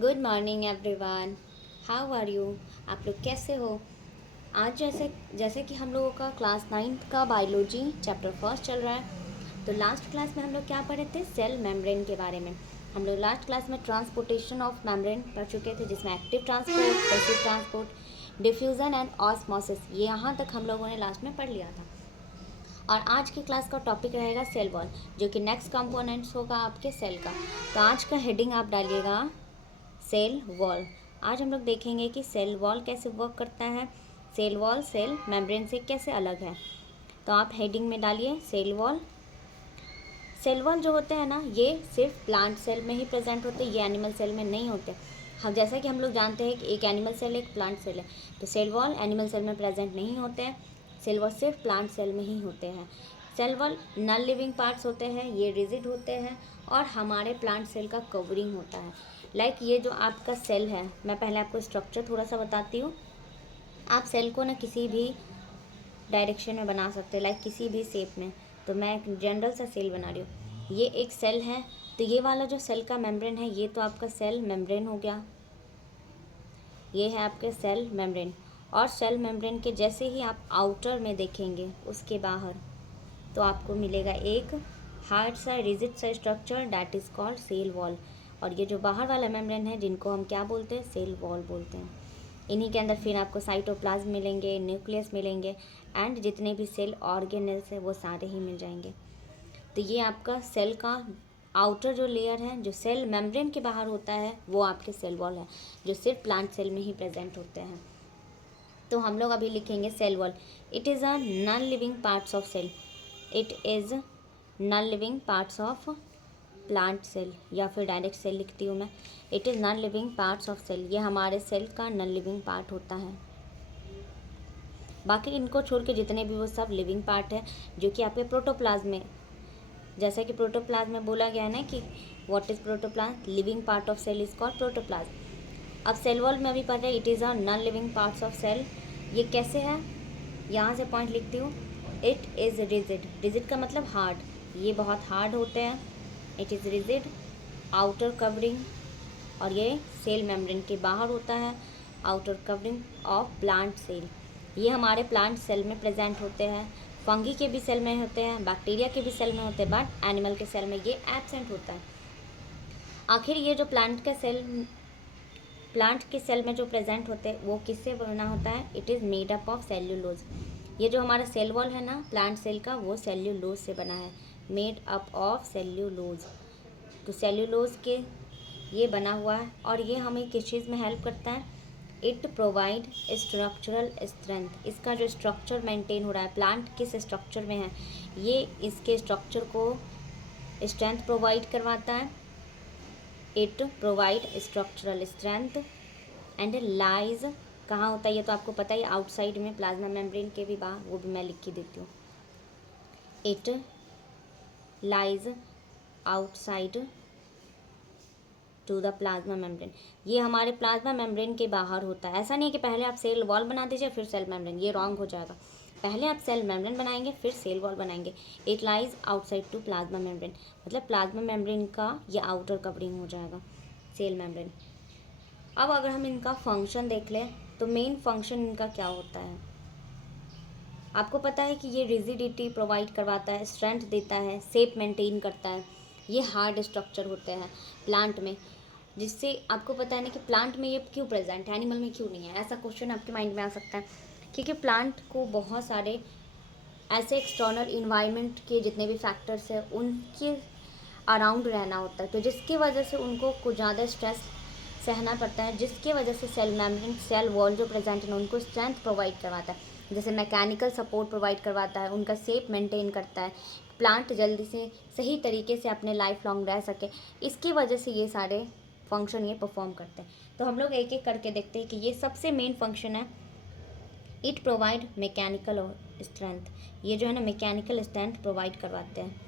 Good morning everyone. How are you? आप लोग कैसे हो? आज जैसे जैसे कि हम लोगों का क्लास 9th का बायोलॉजी चैप्टर फर्स्ट चल रहा है। तो लास्ट क्लास में हम लोग क्या पढ़े थे? सेल मेम्ब्रेन के बारे में। हम लोग लास्ट क्लास में ट्रांसपोर्टेशन ऑफ मेम्ब्रेन पढ़ चुके थे, जिसमें active transport, passive transport, diffusion and osmosis, ये यहाँ तक हम लोगों ने लास्ट में पढ़ लिया था। और आज की क्लास का टॉपिक रहेगा सेल वॉल, जो कि नेक्स्ट कंपोनेंट्स होगा आपके सेल का। तो आज का हेडिंग आप डालिएगा सेल वॉल। आज हम लोग देखेंगे कि सेल वॉल कैसे वर्क करता है, सेल वॉल सेल मेम्ब्रेन से कैसे अलग है। तो आप हेडिंग में डालिए सेल वॉल। सेल वॉल जो होते हैं ना, ये सिर्फ प्लांट सेल में ही प्रेजेंट होते हैं, ये एनिमल सेल में नहीं होते। हम जैसा कि हम लोग जानते हैं कि एक एनिमल सेल एक प्लांट सेल है, तो सेल वॉल एनिमल सेल में प्रेजेंट नहीं होते हैं। सेल वॉल सिर्फ प्लांट सेल में ही होते हैं। Cell wall non living parts होते हैं, ये रिजिड होते हैं और हमारे प्लांट सेल का कवरिंग होता है। लाइक ये जो आपका सेल है, मैं पहले आपको स्ट्रक्चर थोड़ा सा बताती हूँ। आप सेल को ना किसी भी डायरेक्शन में बना सकते हो, लाइक किसी भी शेप में। तो मैं एक जनरल सा सेल बना रही हूँ, ये एक सेल है। तो ये वाला जो सेल का मेम्ब्रेन है, ये तो आपका सेल मेम्ब्रेन हो गया, ये है आपके सेल मेम्ब्रेन। और सेल मेम्ब्रेन के जैसे ही आप आउटर में देखेंगे, उसके बाहर, तो आपको मिलेगा एक हार्ड सा रिजिड सा structure, that is called cell wall. और ये जो बाहर वाला मेम्ब्रेन है, जिनको हम क्या बोलते हैं? सेल वॉल बोलते हैं। इन्हीं के अंदर फिर आपको साइटोप्लाज्म मिलेंगे, न्यूक्लियस मिलेंगे, एंड जितने भी सेल ऑर्गेनेल्स है वो सारे ही मिल जाएंगे। तो ये आपका सेल का आउटर जो लेयर है, जो सेल मेम्ब्रेन के बाहर होता है, वो आपके सेल वॉल है, जो सिर्फ प्लांट सेल में ही प्रेजेंट होते हैं। तो हम लोग अभी लिखेंगे cell wall. It is a non living parts of cell. It is non living parts of plant cell, या फिर डायरेक्ट सेल लिखती हूँ मैं। It is non living parts of cell, ये हमारे सेल का नॉन लिविंग पार्ट होता है। बाकी इनको छोड़ के जितने भी वो सब लिविंग पार्ट है, जो कि आपके प्रोटोप्लाज्म में, जैसे कि प्रोटोप्लाज्म में बोला गया है ना कि what is protoplasm, living part of cell is called protoplasm. अब सेल वॉल में अभी पढ़ रहे it is a non living parts of cell. ये कैसे है, यहाँ से पॉइंट लिखती हूँ। इट इज़ रिजिड, रिजिड का मतलब हार्ड, ये बहुत हार्ड होते हैं। It is rigid outer covering, और ये सेल मेम्ब्रेन के बाहर होता है, outer covering of plant cell. ये हमारे प्लांट सेल में प्रेजेंट होते हैं, फंगी के भी सेल में होते हैं, बैक्टीरिया के भी सेल में होते हैं, बट एनिमल के सेल में ये एब्सेंट होता है। आखिर ये जो प्लांट के सेल में जो प्रेजेंट होते हैं, वो किससे बना होता है? It is made up of cellulose. ये जो हमारा सेल वॉल है ना प्लांट सेल का, वो सेल्यूलोज से बना है, मेड अप ऑफ सेल्यूलोज। तो सेल्यूलोज के ये बना हुआ है, और ये हमें किस चीज़ में हेल्प करता है? It provide structural strength. इसका जो स्ट्रक्चर मेंटेन हो रहा है, प्लांट किस स्ट्रक्चर में है, ये इसके स्ट्रक्चर को स्ट्रेंथ प्रोवाइड करवाता है। It provide structural strength and lies कहाँ होता है, ये तो आपको पता ही, आउटसाइड में प्लाज्मा मेम्ब्रेन के भी बाहर, वो भी मैं लिख के देती हूँ। It lies outside to the plasma membrane. ये हमारे प्लाज्मा मेम्ब्रेन के बाहर होता है। ऐसा नहीं है कि पहले आप सेल वॉल बना दीजिए फिर सेल मेम्ब्रेन, ये रॉन्ग हो जाएगा। पहले आप सेल मेम्ब्रेन बनाएंगे फिर सेल वॉल बनाएंगे। It lies outside to plasma membrane, मतलब प्लाज्मा मेम्ब्रेन का ये आउटर कवरिंग हो जाएगा सेल मेम्ब्रेन। अब अगर हम इनका फंक्शन देख लें, तो मेन फंक्शन इनका क्या होता है? आपको पता है कि ये रिजिडिटी प्रोवाइड करवाता है, स्ट्रेंथ देता है, शेप मेंटेन करता है। ये हार्ड स्ट्रक्चर होते हैं प्लांट में, जिससे आपको पता है ना कि प्लांट में ये क्यों प्रेजेंट है, एनिमल में क्यों नहीं है। ऐसा क्वेश्चन आपके माइंड में आ सकता है, क्योंकि प्लांट को बहुत सारे ऐसे एक्सटर्नल इन्वायरमेंट के जितने भी फैक्टर्स हैं, उनके अराउंड रहना होता है, तो जिसकी वजह से उनको कुछ ज़्यादा स्ट्रेस सहना पड़ता है, जिसकी वजह से सेल मेम्ब्रेन, सेल वॉल जो प्रेजेंट है उनको स्ट्रेंथ प्रोवाइड करवाता है, जैसे मैकेनिकल सपोर्ट प्रोवाइड करवाता है, उनका शेप मेंटेन करता है, प्लांट जल्दी से सही तरीके से अपने लाइफ लॉन्ग रह सके। इसकी वजह से ये सारे फंक्शन ये परफॉर्म करते हैं। तो हम लोग एक एक करके देखते हैं कि ये सबसे मेन फंक्शन है। इट प्रोवाइड मैकेनिकल स्ट्रेंथ, ये जो है ना मैकेनिकल स्ट्रेंथ प्रोवाइड करवाते हैं,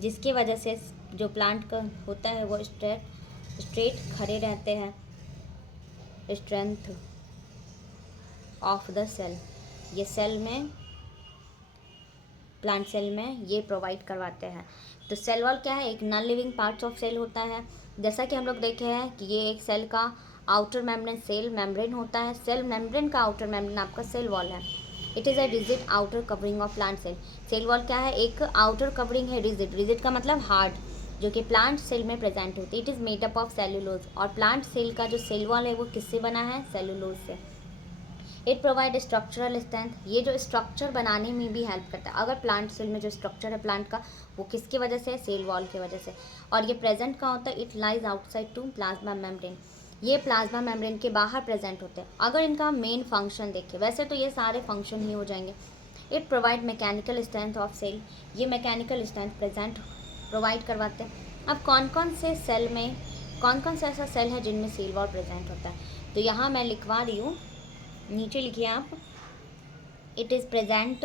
जिसकी वजह से जो प्लांट का होता है वो स्ट्रेट खड़े रहते हैं। स्ट्रेंथ ऑफ द सेल, ये सेल में प्लांट सेल में ये प्रोवाइड करवाते हैं। तो सेल वॉल क्या है, एक non living parts of cell होता है। जैसा कि हम लोग देखे हैं कि ये एक सेल का आउटर मेम्ब्रेन सेल मेम्ब्रेन होता है। सेल मेम्ब्रेन का आउटर मेम्ब्रेन आपका सेल वॉल है। It is a rigid outer covering of plant cell. Cell wall क्या है, एक आउटर कवरिंग है, रिजिड, रिजिड का मतलब हार्ड, जो कि प्लांट सेल में प्रेजेंट होती है। It is made up of cellulose, और प्लांट सेल का जो सेल वॉल है वो किससे बना है, सेल्यूलोज से। इट प्रोवाइड स्ट्रक्चरल स्ट्रेंथ, ये जो स्ट्रक्चर बनाने में भी हेल्प करता है। अगर प्लांट सेल में जो स्ट्रक्चर है प्लांट का, वो किसकी वजह से है, सेल वॉल की वजह से। और ये प्रेजेंट कहाँ होता है, it lies outside to plasma membrane, ये प्लाज्मा मेम्ब्रेन के बाहर प्रेजेंट होते हैं। अगर इनका मेन फंक्शन देखें, वैसे तो ये सारे फंक्शन ही हो जाएंगे। It provide mechanical strength of cell, ये मैकेनिकल स्ट्रेंथ प्रोवाइड करवाते हैं। अब कौन कौन से सेल में, कौन कौन सा ऐसा सेल है जिनमें सेल वॉल प्रेजेंट होता है, तो यहाँ मैं लिखवा रही हूँ, नीचे लिखिए आप, इट इज़ प्रेजेंट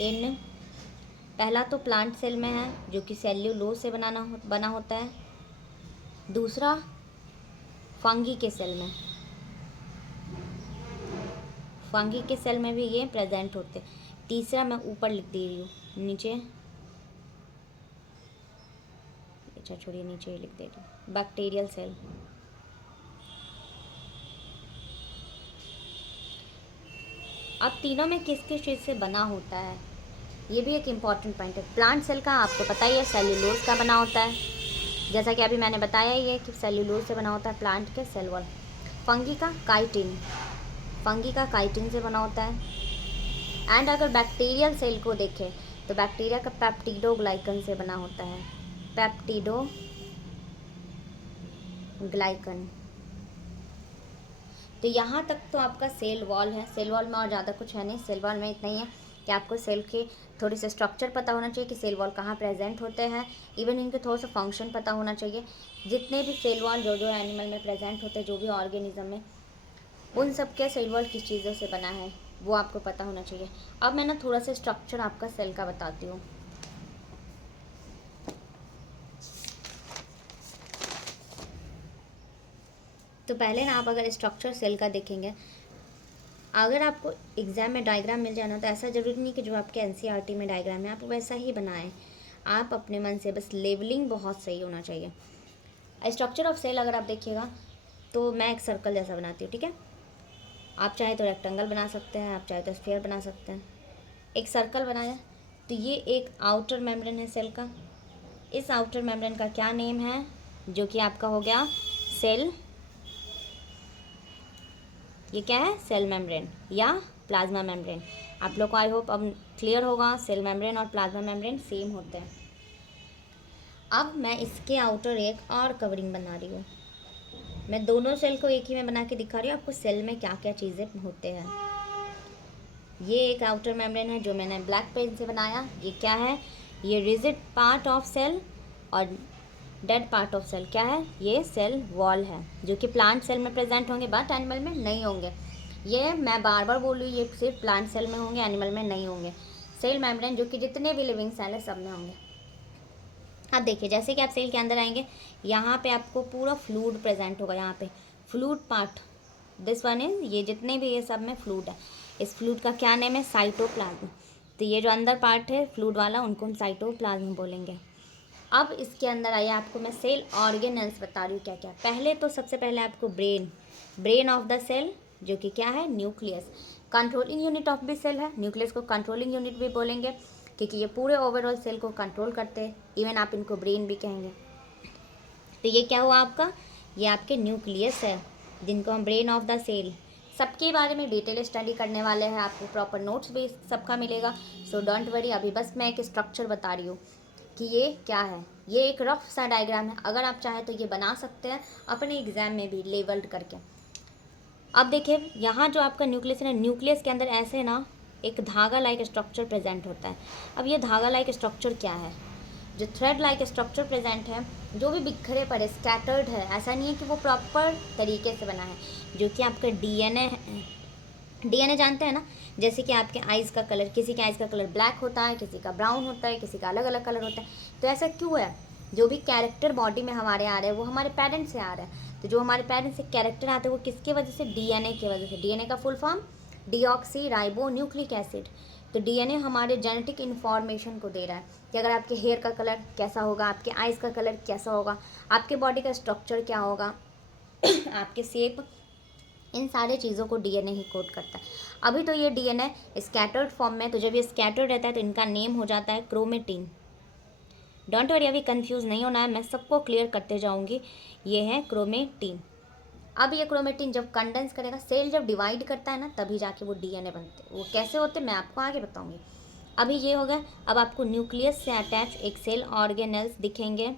इन, पहला तो प्लांट सेल में है जो कि सेल्यूलोज से बना होता है। दूसरा फंगी के सेल में, फंगी के सेल में भी ये प्रेजेंट होते हैं। तीसरा मैं ऊपर लिख दे रही हूँ, नीचे, अच्छा छोड़िए, नीचे ही लिख दे रही हूँ, बैक्टीरियल सेल। अब तीनों में किस किस चीज़ से बना होता है, ये भी एक इम्पॉर्टेंट पॉइंट है। प्लांट सेल का आपको पता ही है, सेल्यूलोज का बना होता है, जैसा कि अभी मैंने बताया ही है कि सेल्यूलोज से बना होता है प्लांट के सेल वॉल। फंगी का काइटिन, फंगी का काइटिन से बना होता है। एंड अगर बैक्टीरियल सेल को देखें तो बैक्टीरिया का पेप्टिडोग्लाइकन से बना होता है, पेप्टिडोग्लाइकन। तो यहाँ तक तो आपका सेल वॉल है। सेल वॉल में और ज़्यादा कुछ है नहीं, सेल वॉल में इतना ही है कि आपको सेल के थोड़ी सी स्ट्रक्चर पता होना चाहिए कि सेल वॉल कहाँ प्रेजेंट होते हैं, इवन इनके थोड़ा सा फंक्शन पता होना चाहिए। जितने भी सेल वॉल जो जो एनिमल में प्रेजेंट होते हैं, जो भी ऑर्गेनिज्म में, उन सब के सेल वॉल किस चीज़ों से बना है वो आपको पता होना चाहिए। अब मैं ना थोड़ा सा स्ट्रक्चर आपका सेल का बताती हूँ। तो पहले ना आप अगर स्ट्रक्चर सेल का देखेंगे, अगर आपको एग्ज़ाम में डायग्राम मिल जाना तो ऐसा ज़रूरी नहीं कि जो आपके एनसीईआरटी में डायग्राम है आप वैसा ही बनाएं, आप अपने मन से, बस लेवलिंग बहुत सही होना चाहिए। स्ट्रक्चर ऑफ सेल अगर आप देखिएगा तो मैं एक सर्कल जैसा बनाती हूँ, ठीक है। आप चाहे तो रेक्टेंगल बना सकते हैं, आप चाहे तो स्फीयर बना सकते हैं। एक सर्कल बनाया तो ये एक आउटर मेम्ब्रेन है सेल का। इस आउटर मेम्ब्रेन का क्या नेम है, जो कि आपका हो गया सेल, ये क्या है, सेल मेम्ब्रेन या प्लाज्मा मेम्ब्रेन। आप लोग को आई होप अब क्लियर होगा, सेल मेम्ब्रेन और प्लाज्मा मेम्ब्रेन सेम होते हैं। अब मैं इसके आउटर एक और कवरिंग बना रही हूँ। मैं दोनों सेल को एक ही में बना के दिखा रही हूँ आपको सेल में क्या क्या चीज़ें होते हैं। ये एक आउटर मेम्ब्रेन है जो मैंने ब्लैक पेन से बनाया। ये क्या है, ये रिजिड पार्ट ऑफ सेल, और डेड पार्ट ऑफ सेल क्या है, ये सेल वॉल है, जो कि प्लांट सेल में प्रेजेंट होंगे बट एनिमल में नहीं होंगे। ये मैं बार बार बोल रही हूँ, ये सिर्फ प्लांट सेल में होंगे, एनिमल में नहीं होंगे। सेल मेम्ब्रेन जो कि जितने भी लिविंग सेल है सब में होंगे। अब देखिए, जैसे कि आप सेल के अंदर आएंगे, यहाँ पे आपको पूरा फ्लूइड प्रेजेंट होगा। यहाँ पे fluid part, this one is, ये जितने भी ये सब में फ्लूइड है। इस फ्लूइड का क्या नेम है, साइटोप्लाज्म। तो ये जो अंदर पार्ट है फ्लूइड वाला, उनको हम साइटोप्लाज्म बोलेंगे। अब इसके अंदर आइए, आपको मैं सेल ऑर्गेनल्स बता रही हूँ क्या क्या। पहले तो सबसे पहले आपको ब्रेन ऑफ द सेल, जो कि क्या है, nucleus, controlling unit of the cell है। न्यूक्लियस को कंट्रोलिंग यूनिट भी बोलेंगे क्योंकि ये पूरे ओवरऑल सेल को कंट्रोल करते हैं, इवन आप इनको ब्रेन भी कहेंगे। तो ये क्या हुआ आपका, ये आपके न्यूक्लियस है, जिनको हम ब्रेन ऑफ द सेल। सबके बारे में डिटेल स्टडी करने वाले हैं, आपको प्रॉपर नोट्स भी सबका मिलेगा, सो डोंट वरी। अभी बस मैं एक स्ट्रक्चर बता रही हूँ कि ये क्या है। ये एक रफ सा डायग्राम है, अगर आप चाहें तो ये बना सकते हैं अपने एग्जाम में भी लेवल्ड करके। अब देखिए, यहाँ जो आपका न्यूक्लियस है ना, न्यूक्लियस के अंदर ऐसे ना एक धागा लाइक स्ट्रक्चर प्रेजेंट होता है। अब ये धागा लाइक स्ट्रक्चर क्या है, जो थ्रेड लाइक स्ट्रक्चर प्रेजेंट है, जो भी बिखरे पड़े, स्कैटर्ड है, ऐसा नहीं है कि वो प्रॉपर तरीके से बना है, जो कि आपका डीएनए है। डीएनए जानते हैं ना, जैसे कि आपके आइज़ का कलर, किसी के आइज़ का कलर ब्लैक होता है, किसी का ब्राउन होता है, किसी का अलग अलग कलर होता है। तो ऐसा क्यों है, जो भी कैरेक्टर बॉडी में हमारे आ रहे हैं वो हमारे पेरेंट्स से आ रहे हैं। तो जो हमारे पेरेंट्स से कैरेक्टर आते हैं वो किसके वजह से, डीएनए की वजह से। डीएनए का full form deoxy ribo nucleic acid. तो डीएनए हमारे जेनेटिक इन्फॉर्मेशन को दे रहा है कि अगर आपके हेयर का कलर कैसा होगा, आपके आइज़ का कलर कैसा होगा, आपके बॉडी का स्ट्रक्चर क्या होगा, आपके शेप, इन सारे चीज़ों को डीएनए ही कोड करता है। अभी तो ये डीएनए स्कैटर्ड फॉर्म में, तो जब ये स्कैटर्ड रहता है तो इनका नेम हो जाता है क्रोमेटिन। डोंट वरी, अभी कंफ्यूज नहीं होना है, मैं सबको क्लियर करते जाऊंगी। ये है क्रोमेटिन। अब ये क्रोमेटिन जब कंडेंस करेगा, सेल जब डिवाइड करता है ना, तभी जाके वो डीएनए बनते हैं। वो कैसे होते हैं मैं आपको आगे बताऊंगी। अभी ये हो गया। अब आपको न्यूक्लियस से अटैच एक सेल ऑर्गेनेल्स दिखेंगे,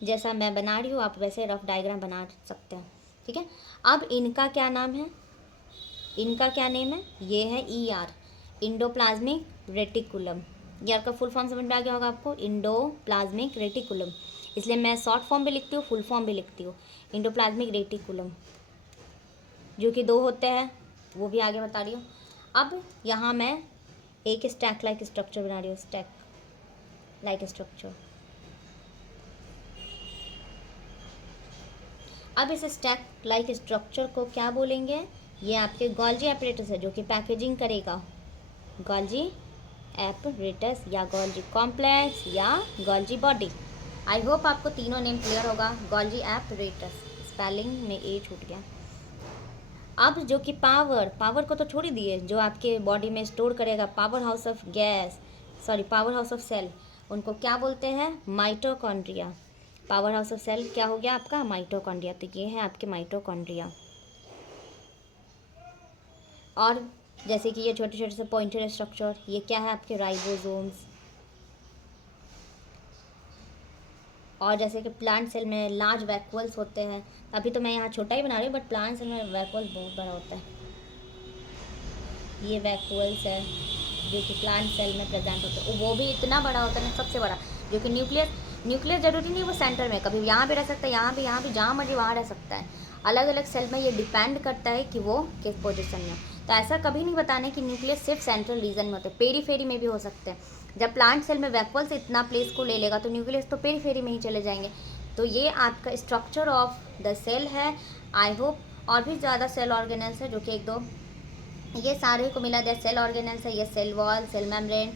जैसा मैं बना रही हूँ आप वैसे रफ डायग्राम बना सकते हैं, ठीक है। अब इनका क्या नाम है, इनका क्या नेम है, ये है ईआर, इंडोप्लाज्मिक रेटिकुलम। ईआर का फुल फॉर्म समझ में आ गया होगा आपको, इंडोप्लाज्मिक रेटिकुलम। इसलिए मैं शॉर्ट फॉर्म भी लिखती हूँ, फुल फॉर्म भी लिखती हूँ, इंडोप्लाज्मिक रेटिकुलम, जो कि 2 होते हैं, वो भी आगे बता रही हूँ। अब यहाँ मैं एक स्टैक लाइक स्ट्रक्चर बना रही हूँ, स्टैक लाइक स्ट्रक्चर। अब इस स्टैक लाइक स्ट्रक्चर को क्या बोलेंगे, ये आपके गोल्जी एपरेटस है जो कि पैकेजिंग करेगा। गोल्जी एपरेटस या गोल्जी कॉम्प्लेक्स या गोल्जी बॉडी। आई होप आपको तीनों नेम क्लियर होगा। गोल्जी एपरेटस, स्पेलिंग में ए छूट गया। अब जो कि पावर को तो छोड़ ही दिए, जो आपके बॉडी में स्टोर करेगा, power house of gas, sorry power house of cell, उनको क्या बोलते हैं, mitochondria. Power house of cell क्या हो गया आपका, माइटोकॉन्ड्रिया। तो ये है आपके माइटोकॉन्ड्रिया। और जैसे कि ये छोटे छोटे से पॉइंटेड स्ट्रक्चर, ये क्या है आपके राइबोसोम्स। और जैसे कि प्लांट सेल में लार्ज वैक्यूल्स होते हैं, अभी तो मैं यहाँ छोटा ही बना रही हूँ, बट प्लांट सेल में वैक्यूल्स बहुत बड़ा होता है। ये वैक्यूल्स है जो कि प्लांट सेल में प्रेजेंट होता है, वो भी इतना बड़ा होता है ना, सबसे बड़ा। जो कि न्यूक्लियस जरूरी नहीं वो सेंटर में, कभी यहाँ भी रह सकता है, यहाँ भी, जहाँ मर्जी वहाँ रह सकता है। अलग अलग सेल में ये डिपेंड करता है कि वो किस पोजिशन में हो। तो ऐसा कभी नहीं बताने कि न्यूक्लियस सिर्फ सेंट्रल रीजन में होते हैं, पेरीफेरी में भी हो सकते हैं। जब प्लांट सेल में वैक्यूल से इतना प्लेस को ले लेगा तो न्यूक्लियस तो पेरीफेरी में ही चले जाएंगे। तो ये आपका स्ट्रक्चर ऑफ द सेल है। आई होप और भी ज़्यादा सेल ऑर्गेनल्स है, जो कि 1-2 ये सारे को मिला दिया सेल ऑर्गेनल्स है। ये cell wall, cell membrane,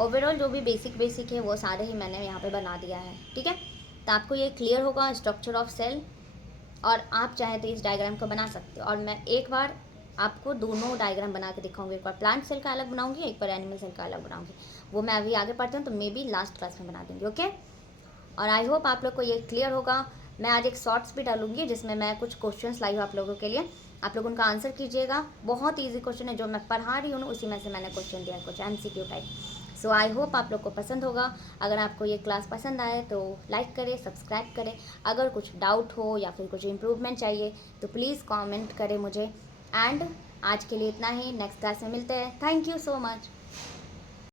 overall जो भी बेसिक है वो सारे ही मैंने यहाँ पे बना दिया है, ठीक है। तो आपको ये क्लियर होगा स्ट्रक्चर ऑफ सेल, और आप चाहे तो इस डायग्राम को बना सकते हो। और मैं एक बार आपको दोनों डायग्राम बना के दिखाऊंगी, एक बार प्लांट सेल का अलग बनाऊंगी, एक बार एनिमल सेल का अलग बनाऊंगी। वो मैं अभी आगे पढ़ती हूँ, तो मे बी लास्ट क्लास में बना दूँगी, ओके। और आई होप आप लोग को ये क्लियर होगा। मैं आज एक शॉर्ट्स भी डालूंगी जिसमें मैं कुछ क्वेश्चंस लाई हूँ आप लोगों के लिए, आप लोग उनका आंसर कीजिएगा। बहुत इजी क्वेश्चन है, जो मैं पढ़ा रही हूँ ना उसी में से मैंने क्वेश्चन दिया है, कुछ MCQ type. So I hope आप लोग को पसंद होगा। अगर आपको ये क्लास पसंद आए तो लाइक करें, सब्सक्राइब करें। अगर कुछ डाउट हो या फिर कुछ इम्प्रूवमेंट चाहिए तो प्लीज़ कमेंट करें मुझे। एंड आज के लिए इतना ही, नेक्स्ट क्लास में मिलते हैं। Thank you so much.